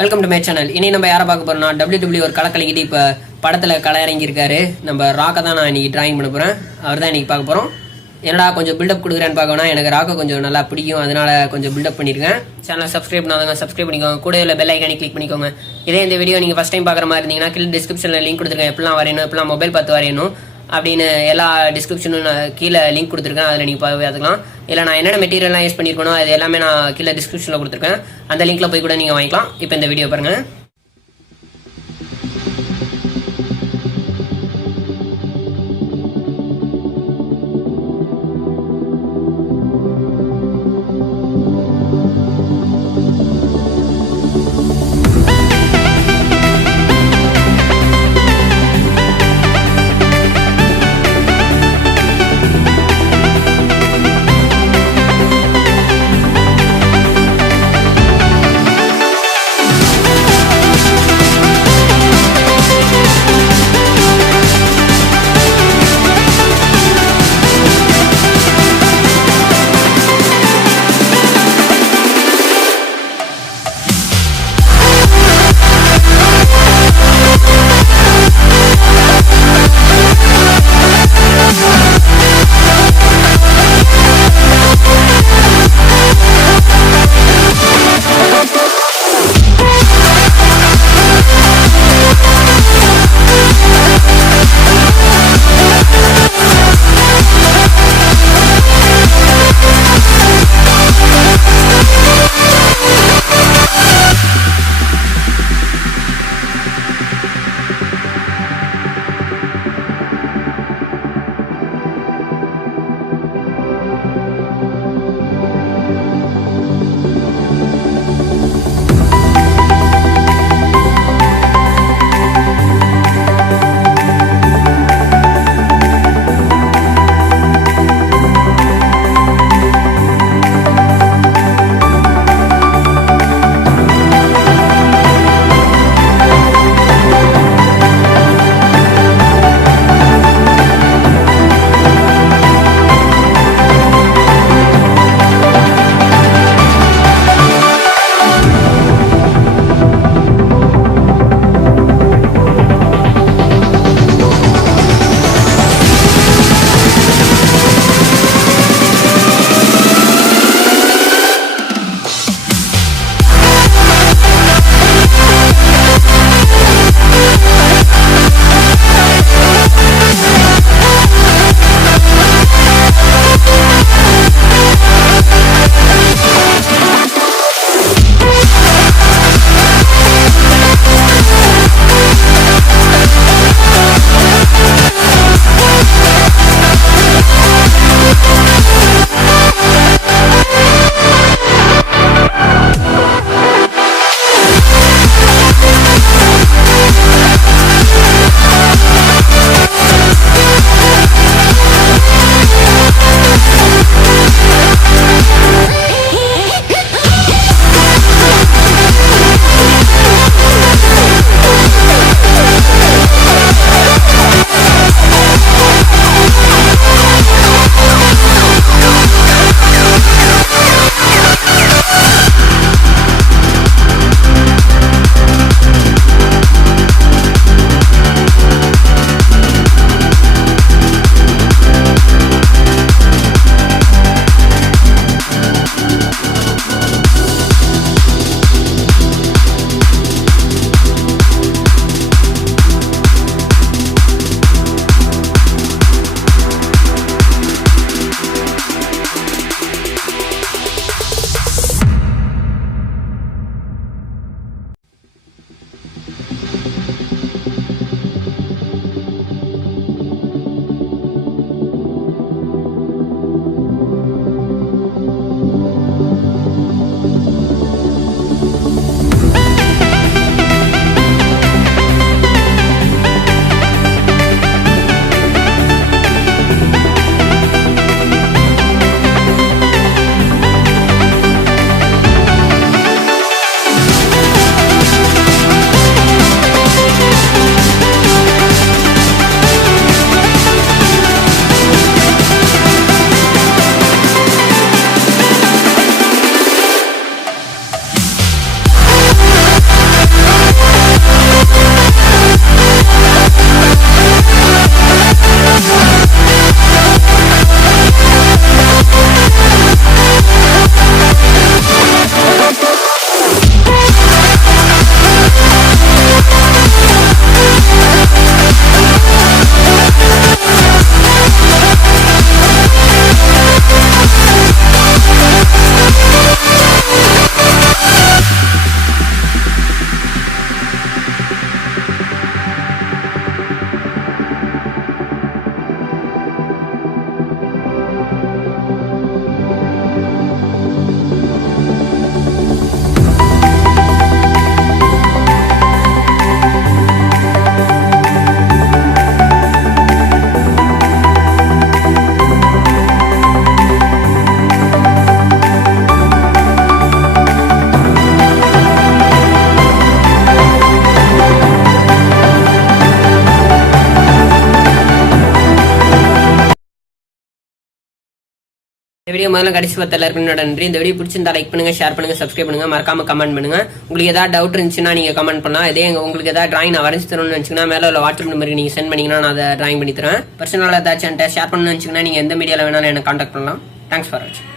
Welcome to my channel. இனி நம்ம யாரை பார்க்க போறோம்னா WWE ஒரு களை கலக்கிட்டு இப்போ படத்தில் களை இறங்கியிருக்காரு. நம்ம ராக்கை தான் நான் இன்னைக்கு டிராயிங் பண்ண போகிறேன். அவர் தான் இன்னைக்கு பார்க்க போகிறோம். என்னடா கொஞ்சம் பில்டப் கொடுக்குறேன்னு பார்க்கணும்னா எனக்கு ராக்கை கொஞ்சம் நல்லா பிடிக்கும், அதனால கொஞ்சம் பில்டப் பண்ணியிருக்கேன். சேனலை சப்ஸ்கிரைப் பண்ணாதவங்க சப்ஸ்கிரைப் பண்ணிக்கோங்க, கூட இல்லை பெல் ஐக்கானி கிளிக் பண்ணிக்கோங்க. இதே இந்த வீடியோ நீங்கள் ஃபஸ்ட் டைம் பார்க்குற மாதிரி இருந்தீங்கன்னா கீழே டிஸ்கிரிப்ஷனில் லிங்க் கொடுத்துருக்கேன். எப்படிலாம் வரையணும், எப்படிலாம் மொபைல் பார்த்து வரையணும் அப்படின்னு எல்லா டிஸ்கிரிப்ஷனும் நான் கீழே லிங்க் கொடுத்துருக்கேன். அதில் நீங்கள் பார்த்துக்கலாம். இல்லை நான் என்னென்ன மெட்டீரியல்லாம் யூஸ் பண்ணியிருக்கணும் அது எல்லாமே நான் கீழே டிஸ்கிரிப்ஷனில் கொடுத்துருக்கேன். அந்த லிங்க்கில் போய் கூட நீங்கள் வாங்கிக்கலாம். இப்போ இந்த வீடியோ பாருங்கள். இந்த வீடியோ முதல்ல கடைசி பார்த்த எல்லாருக்கும் நன்றி. இந்த வீடியோ பிடிச்சிருந்தா லைக் பண்ணுங்க, ஷேர் பண்ணுங்க, சப்ஸ்கிரைப் பண்ணுங்க, மறக்காம கமெண்ட் பண்ணுங்க. உங்களுக்கு ஏதாவது டவுட் இருந்துச்சுன்னா நீங்க கமெண்ட் பண்ணலாம். இதே உங்களுக்கு ஏதாவது டிராயிங் நான் வரைஞ்சு தரணும்னு நினைச்சீங்கன்னா மேல உள்ள வாட்ஸ்அப் நம்பருக்கு நீங்க சென்ட் பண்ணீங்கன்னா நான் அதை டிராயிங் பண்ணி தரேன். பர்சனலாக ஏதாச்சும் ஷேர் பண்ணணும்னு நினைச்சீங்கன்னா நீங்க எந்த மீடியாவில் வேணாலும் எனக்கு கான்டாக்ட் பண்ணலாம். தேங்க்ஸ் ஃபார் வாட்சிங்.